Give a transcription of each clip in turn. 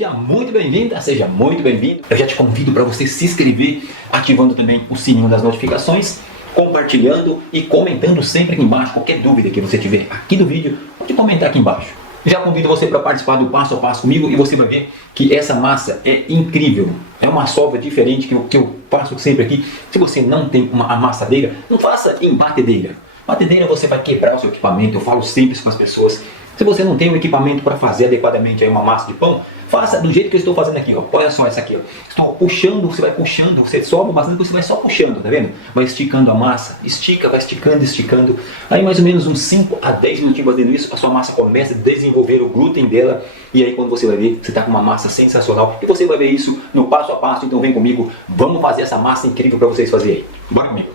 Seja muito bem-vinda, seja muito bem-vindo. Eu já te convido para você se inscrever, ativando também o sininho das notificações, compartilhando e comentando sempre aqui embaixo. Qualquer dúvida que você tiver aqui do vídeo, pode comentar aqui embaixo. Já convido você para participar do passo a passo comigo e você vai ver que essa massa é incrível. É uma sova diferente que eu passo sempre aqui. Se você não tem uma amassadeira, não faça em batedeira. Batedeira você vai quebrar o seu equipamento. Eu falo sempre isso com as pessoas. Se você não tem um equipamento para fazer adequadamente aí uma massa de pão, faça do jeito que eu estou fazendo aqui, ó. Olha só essa aqui, ó. Estou puxando, você vai puxando, você sobe bastante, você vai só puxando, tá vendo? Vai esticando a massa, estica, vai esticando, esticando. Aí mais ou menos uns 5 a 10 minutinhos fazendo isso, a sua massa começa a desenvolver o glúten dela. E aí quando você vai ver, você está com uma massa sensacional. E você vai ver isso no passo a passo, então vem comigo. Vamos fazer essa massa incrível para vocês fazerem aí. Bora comigo.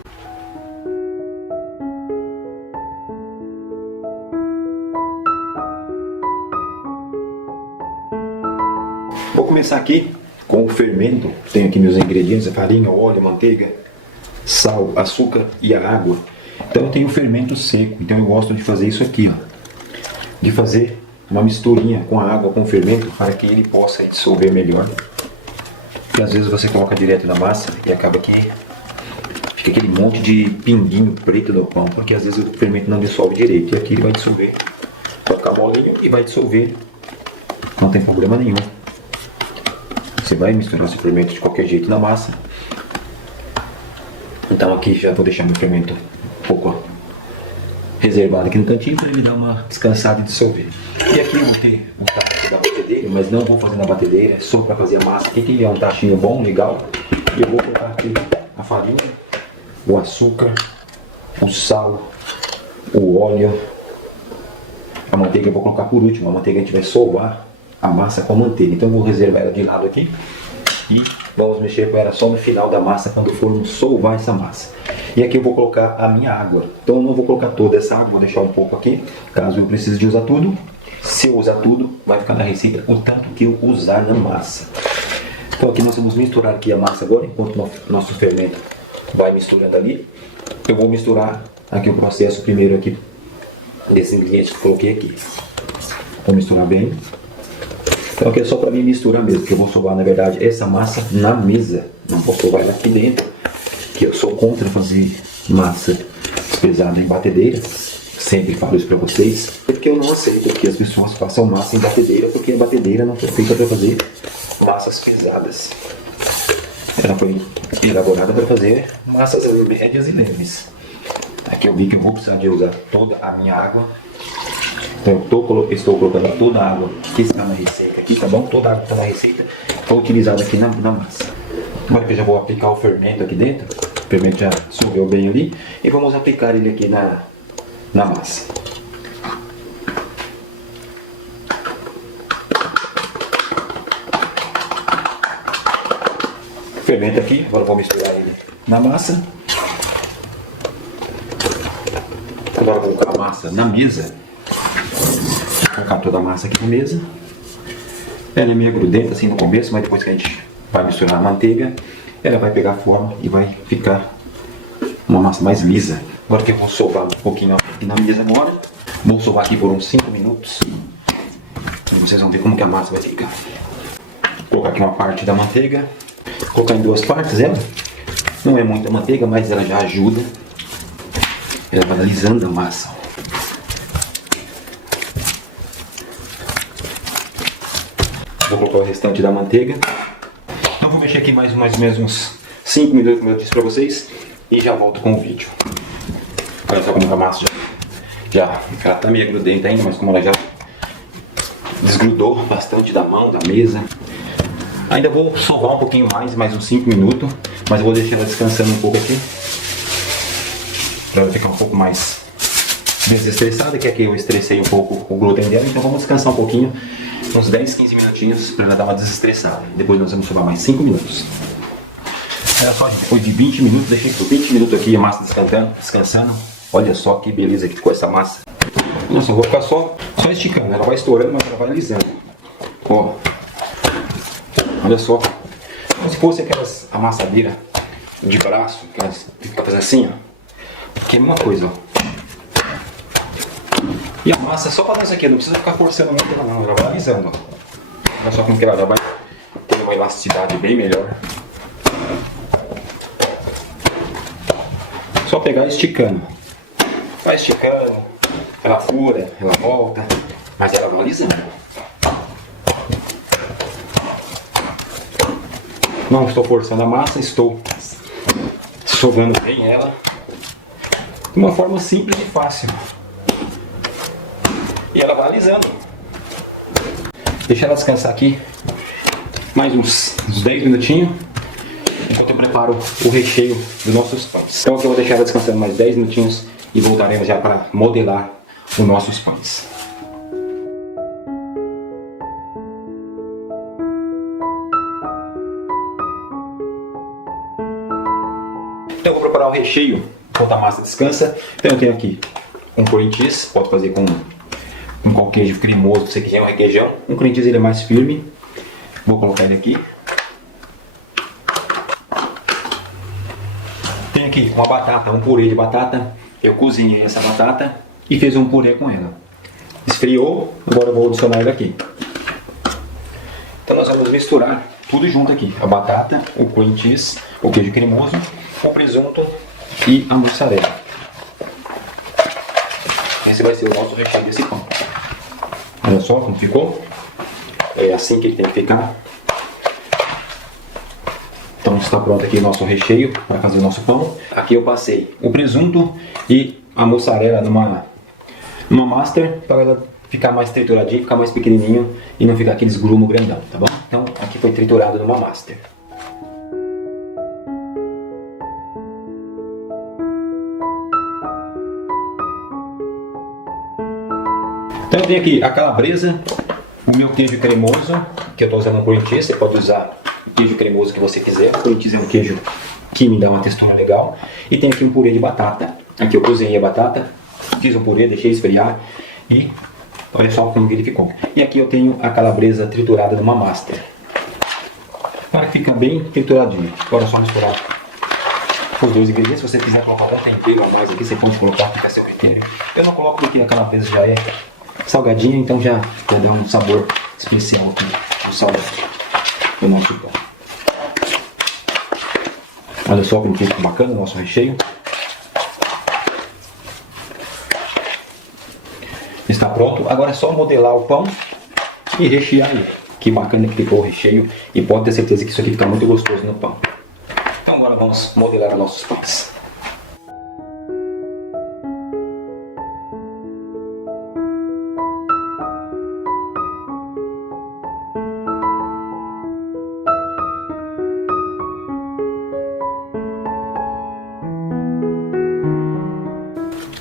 Vou começar aqui com o fermento. Tenho aqui meus ingredientes: a farinha, óleo, manteiga, sal, açúcar e a água. Então eu tenho fermento seco, então eu gosto de fazer isso aqui, ó. De fazer uma misturinha com a água, com o fermento, para que ele possa dissolver melhor. Porque às vezes você coloca direto na massa e acaba que fica aquele monte de pinguinho preto no pão, porque às vezes o fermento não dissolve direito. E aqui ele vai dissolver, vai ficar molinho e vai dissolver, não tem problema nenhum. Você vai misturar esse fermento de qualquer jeito na massa. Então aqui já vou deixar meu fermento um pouco reservado aqui no cantinho para ele dar uma descansada e dissolver. E aqui eu vou ter um tacho da batedeira, mas não vou fazer na batedeira, é só para fazer a massa. Aqui que é um tachinho bom, legal. E eu vou colocar aqui a farinha, o açúcar, o sal, o óleo, a manteiga eu vou colocar por último. A manteiga a gente vai sovar a massa com a manteiga, então eu vou reservar ela de lado aqui e vamos mexer com ela só no final da massa, quando formos sovar essa massa. E aqui eu vou colocar a minha água, então eu não vou colocar toda essa água, vou deixar um pouco aqui, caso eu precise de usar tudo. Se eu usar tudo, vai ficar na receita o tanto que eu usar na massa. Então aqui nós vamos misturar aqui a massa agora, enquanto nosso fermento vai misturando ali. Eu vou misturar aqui o processo primeiro aqui desses ingredientes que eu coloquei aqui. Vou misturar bem. Então aqui é só para mim misturar mesmo, porque eu vou sovar na verdade essa massa na mesa. Não vou sovar ela aqui dentro, que eu sou contra fazer massa pesada em batedeira. Sempre falo isso para vocês, porque eu não aceito que as pessoas façam massa em batedeira, porque a batedeira não foi feita para fazer massas pesadas. Ela foi elaborada para fazer massas médias e leves. Aqui eu vi que eu vou precisar de usar toda a minha água. Então eu estou colocando toda a água que está na receita aqui, tá bom? Toda a água que está na receita foi utilizada aqui na massa. Agora que eu já vou aplicar o fermento aqui dentro, o fermento já dissolveu bem ali, e vamos aplicar ele aqui na massa. O fermento aqui, agora eu vou misturar ele na massa. Agora eu vou colocar a massa na mesa. Vou colocar toda a massa aqui na mesa. Ela é meio grudenta assim no começo, mas depois que a gente vai misturar a manteiga, ela vai pegar forma e vai ficar uma massa mais lisa. Agora que eu vou sovar um pouquinho aqui na mesa agora, vou sovar aqui por uns 5 minutos. E vocês vão ver como que a massa vai ficar. Vou colocar aqui uma parte da manteiga. Vou colocar em 2 partes ela. Não é muita manteiga, mas ela já ajuda. Ela vai alisando a massa. Vou colocar o restante da manteiga. Então vou mexer aqui mais ou menos uns 5 minutos, como eu disse para vocês, e já volto com o vídeo. Olha só como a massa já ela tá meio grudenta ainda, mas como ela já desgrudou bastante da mão, da mesa. Ainda vou sovar um pouquinho mais uns 5 minutos, mas eu vou deixar ela descansando um pouco aqui, para ela ficar um pouco mais desestressada, que aqui eu estressei um pouco o glúten dela, então vamos descansar um pouquinho, uns 10, 15 minutinhos, para ela dar uma desestressada. Depois nós vamos sovar mais 5 minutos. Olha só, depois de 20 minutos, deixei por 20 minutos aqui a massa descansando. Olha só que beleza que ficou essa massa. Nossa, eu vou ficar só esticando, ela vai estourando, mas ela vai alisando. Ó, olha só, como se fosse aquelas amassadeiras de braço, que fica fazendo assim, ó. Que é a mesma coisa, ó. E a massa é só para isso aqui, não precisa ficar forçando muito ela não, ela vai alisando, ó. Olha só como que ela já vai ter uma elasticidade bem melhor. Só pegar esticando. Vai esticando, ela fura, ela volta, mas ela vai alisando. Não estou forçando a massa, estou sovando bem ela. De uma forma simples e fácil. E ela vai alisando. Deixa ela descansar aqui mais uns 10 minutinhos. Enquanto eu preparo o recheio dos nossos pães. Então aqui eu vou deixar ela descansando mais 10 minutinhos e voltaremos já para modelar os nossos pães. Então eu vou preparar o recheio enquanto a massa descansa. Então eu tenho aqui um cream cheese, pode fazer com qualquer queijo cremoso, se você quiser um requeijão. Um cream cheese ele é mais firme. Vou colocar ele aqui. Tem aqui uma batata, um purê de batata. Eu cozinhei essa batata e fiz um purê com ela. Esfriou, agora eu vou adicionar ele aqui. Então nós vamos misturar tudo junto aqui. A batata, o cream cheese, o queijo cremoso, o presunto e a mussarela. Esse vai ser o nosso recheio desse pão. Olha só como ficou. É assim que ele tem que ficar. Então está pronto aqui o nosso recheio para fazer o nosso pão. Aqui eu passei o presunto e a mussarela numa master para ela ficar mais trituradinha, ficar mais pequenininho e não ficar aqueles grumos grandão, tá bom? Então aqui foi triturado numa master. Então eu tenho aqui a calabresa, o meu queijo cremoso, que eu estou usando um cream cheese. Você pode usar o queijo cremoso que você quiser. O cream cheese é um queijo que me dá uma textura legal. E tem aqui um purê de batata. Aqui eu cozinhei a batata, fiz um purê, deixei esfriar e olha só como ele ficou. E aqui eu tenho a calabresa triturada numa master. Para que fica bem trituradinho. Agora é só misturar os dois ingredientes. Se você quiser colocar um tempero a mais aqui, você pode colocar, fica a seu critério. Eu não coloco porque a calabresa já é salgadinha, então já dá um sabor especial aqui no salgado do nosso pão. Olha só como fica bacana o nosso recheio. Está pronto, agora é só modelar o pão e rechear ele. Que bacana que ficou o recheio e pode ter certeza que isso aqui fica muito gostoso no pão. Então agora vamos modelar os nossos pães.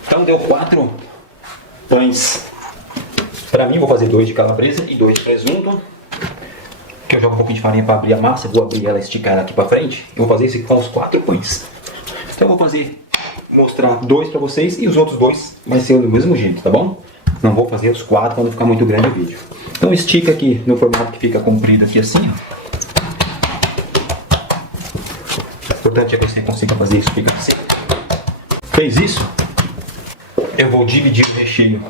Então deu 4 pães. Para mim, vou fazer 2 de calabresa e 2 de presunto. Que eu jogo um pouquinho de farinha para abrir a massa. Vou abrir ela esticada aqui para frente. Eu vou fazer isso aqui com os 4 pães. Então eu vou mostrar 2 para vocês e os outros 2 vai ser do mesmo jeito, tá bom? Não vou fazer os 4 quando ficar muito grande o vídeo. Então estica aqui no formato que fica comprido aqui assim, ó. O importante é que você consiga fazer isso, fica assim. Fez isso? Eu vou dividir o recheio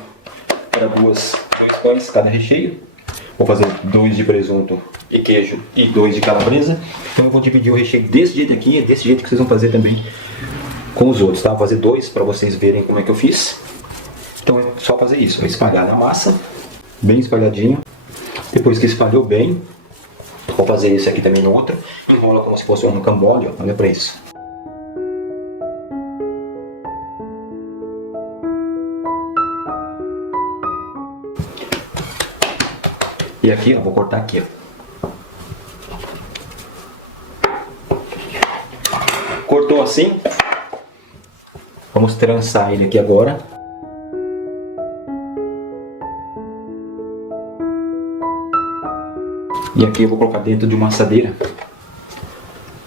para 2 pães cada recheio. Vou fazer 2 de presunto e queijo e 2 de calabresa. Então eu vou dividir o recheio desse jeito aqui, é desse jeito que vocês vão fazer também com os outros, tá? Vou fazer 2 para vocês verem como é que eu fiz. Então é só fazer isso, vou espalhar na massa, bem espalhadinho. Depois que espalhou bem, vou fazer isso aqui também no outro. Enrola como se fosse um rocambole, ó, olha para isso. E aqui, ó, vou cortar aqui, ó. Cortou assim. Vamos trançar ele aqui agora. E aqui eu vou colocar dentro de uma assadeira.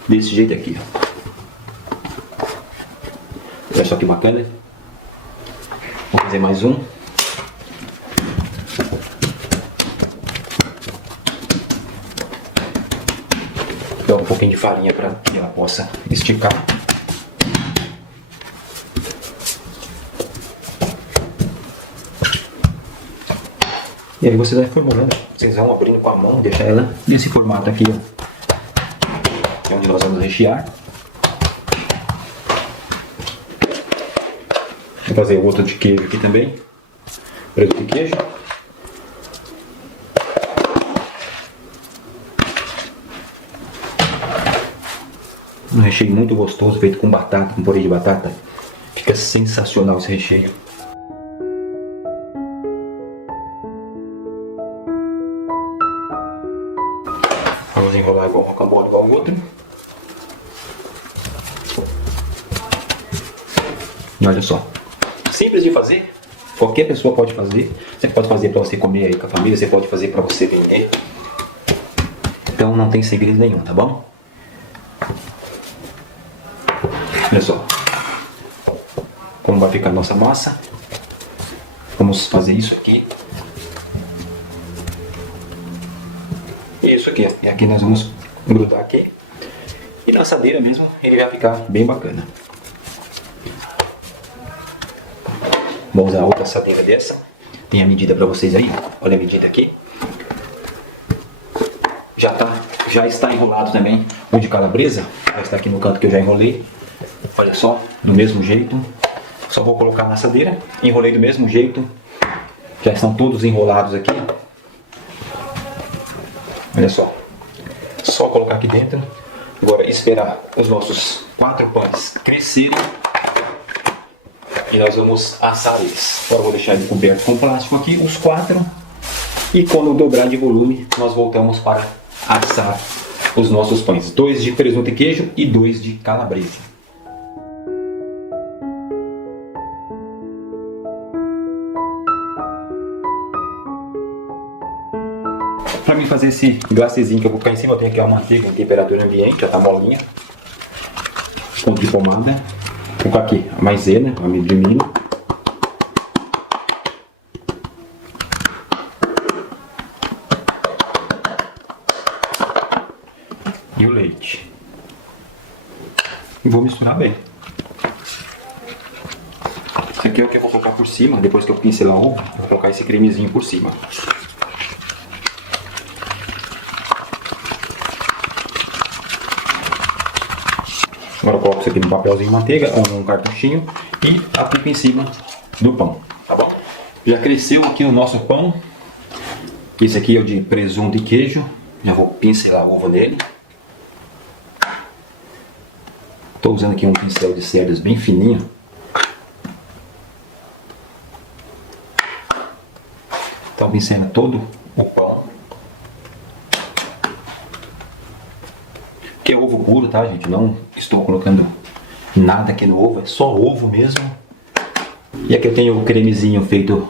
Desse jeito aqui, ó. Olha só que bacana. Vou fazer mais um. Joga um pouquinho de farinha para que ela possa esticar. E aí você vai formulando, vocês vão abrindo com a mão, deixar ela nesse formato aqui, ó. É onde nós vamos rechear. Vou fazer o outro de queijo aqui também. Presunto e queijo. Um recheio muito gostoso, feito com batata, com purê de batata. Fica sensacional esse recheio. Vamos enrolar igual um rocambole, igual o outro. E olha só. Simples de fazer. Qualquer pessoa pode fazer. Você pode fazer para você comer aí com a família. Você pode fazer para você vender. Então não tem segredo nenhum, tá bom? Olha só. Como vai ficar a nossa massa. Vamos fazer isso aqui. Isso aqui, e aqui nós vamos grudar aqui. E na assadeira mesmo ele vai ficar bem bacana. Vamos usar outra assadeira dessa. Tem a medida para vocês aí. Olha a medida aqui. Já está enrolado também o de calabresa. Já está aqui no canto que eu já enrolei. Olha só, do mesmo jeito. Só vou colocar na assadeira. Enrolei do mesmo jeito. Já estão todos enrolados aqui. Olha só. Só colocar aqui dentro. Agora esperar os nossos 4 pães crescerem. E nós vamos assar eles. Agora eu vou deixar ele coberto com plástico aqui, os 4. E quando dobrar de volume, nós voltamos para assar os nossos pães. 2 de presunto e queijo e 2 de calabresa. Para mim fazer esse glacezinho que eu vou colocar em cima, eu tenho aqui a manteiga em temperatura ambiente, já está molinha. Ponto de pomada. Vou colocar aqui a maisena, amido de milho. E o leite. E vou misturar bem. Isso aqui é o que eu vou colocar por cima, depois que eu pincelar o ovo, vou colocar esse cremezinho por cima. Agora eu coloco isso aqui no papelzinho de manteiga ou num cartuchinho e aplico em cima do pão. Tá bom? Já cresceu aqui o nosso pão. Esse aqui é o de presunto e queijo. Já vou pincelar o ovo nele. Estou usando aqui um pincel de cerdas bem fininho. Então pincela todo o pão. Que é ovo puro, tá, gente? Não estou colocando nada aqui no ovo, é só ovo mesmo. E aqui eu tenho o cremezinho feito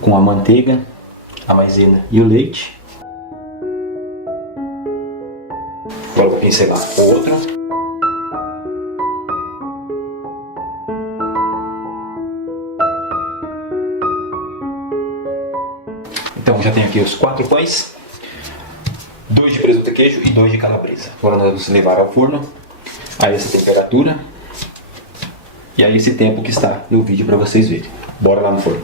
com a manteiga, a maisena e o leite. Agora eu vou pincelar o outro. Então já tenho aqui os 4 pães. 2 de presunto e queijo e 2 de calabresa. Agora nós vamos levar ao forno a essa temperatura e a esse tempo que está no vídeo para vocês verem. Bora lá no forno.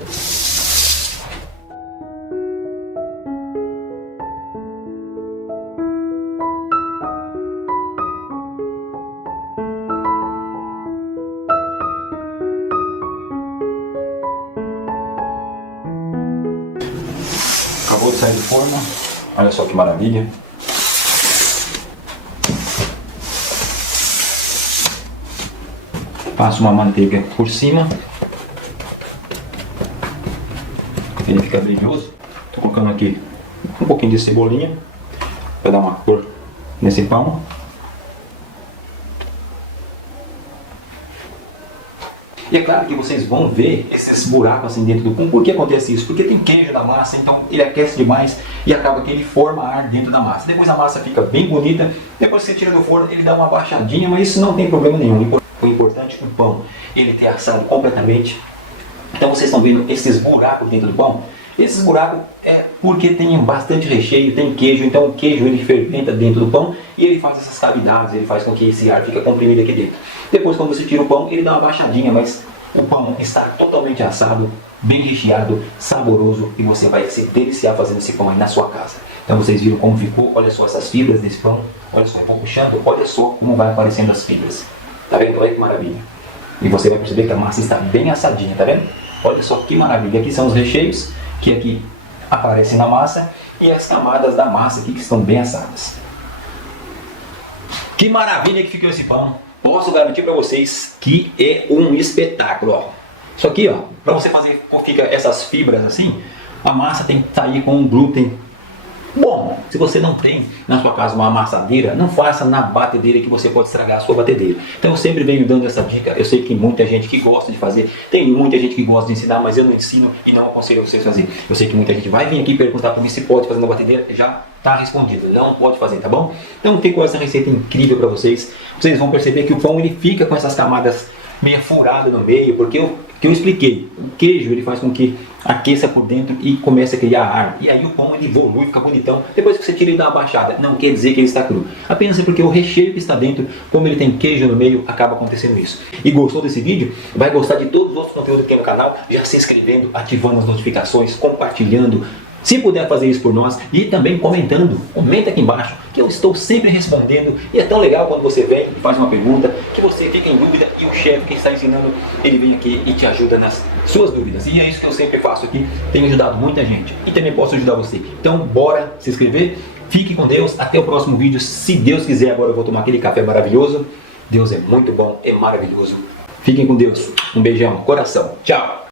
Acabou de sair do forno. Olha só que maravilha. Passo uma manteiga por cima. Ele fica brilhoso. Estou colocando aqui um pouquinho de cebolinha para dar uma cor nesse pão. E é claro que vocês vão ver esses buracos assim dentro do pão. Por que acontece isso? Porque tem queijo na massa, então ele aquece demais e acaba que ele forma ar dentro da massa. Depois a massa fica bem bonita, depois que você tira do forno ele dá uma baixadinha, mas isso não tem problema nenhum. O importante é o pão ele ter assado completamente. Então vocês estão vendo esses buracos dentro do pão? Esses buracos é porque tem bastante recheio, tem queijo, então o queijo ele fermenta dentro do pão e ele faz essas cavidades, ele faz com que esse ar fique comprimido aqui dentro. Depois quando você tira o pão, ele dá uma baixadinha, mas o pão está totalmente assado, bem recheado, saboroso, e você vai se deliciar fazendo esse pão aí na sua casa. Então vocês viram como ficou, olha só essas fibras desse pão, olha só, eu vou puxando, olha só como vai aparecendo as fibras. Tá vendo? Olha que maravilha. E você vai perceber que a massa está bem assadinha, tá vendo? Olha só que maravilha. Aqui são os recheios que aqui aparecem na massa e as camadas da massa aqui que estão bem assadas. Que maravilha que ficou esse pão. Posso garantir para vocês que é um espetáculo, ó. Isso aqui, ó, para você fazer fica essas fibras assim, a massa tem que sair com um glúten bom. Se você não tem na sua casa uma amassadeira, não faça na batedeira que você pode estragar a sua batedeira. Então eu sempre venho dando essa dica. Eu sei que tem muita gente que gosta de fazer, tem muita gente que gosta de ensinar, mas eu não ensino e não aconselho vocês a fazer. Eu sei que muita gente vai vir aqui perguntar para mim se pode fazer na batedeira, já está respondido, não pode fazer, tá bom? Então ficou essa receita incrível para vocês. Vocês vão perceber que o pão ele fica com essas camadas meio furado no meio, porque eu expliquei, o queijo ele faz com que aqueça por dentro e comece a criar ar, e aí o pão ele evolui, fica bonitão, depois que você tira ele dá uma baixada, não quer dizer que ele está cru, apenas é porque o recheio que está dentro, como ele tem queijo no meio, acaba acontecendo isso. E gostou desse vídeo? Vai gostar de todos os outros conteúdos que tem no canal, já se inscrevendo, ativando as notificações, compartilhando, se puder fazer isso por nós, e também comentando, comenta aqui embaixo, que eu estou sempre respondendo, e é tão legal quando você vem e faz uma pergunta, que você fica em dúvida, e o chefe que está ensinando, ele vem aqui e te ajuda nas suas dúvidas, e é isso que eu sempre faço aqui, tenho ajudado muita gente, e também posso ajudar você. Então bora se inscrever, fique com Deus, até o próximo vídeo, se Deus quiser. Agora eu vou tomar aquele café maravilhoso, Deus é muito bom, é maravilhoso, fiquem com Deus, um beijão, coração, tchau!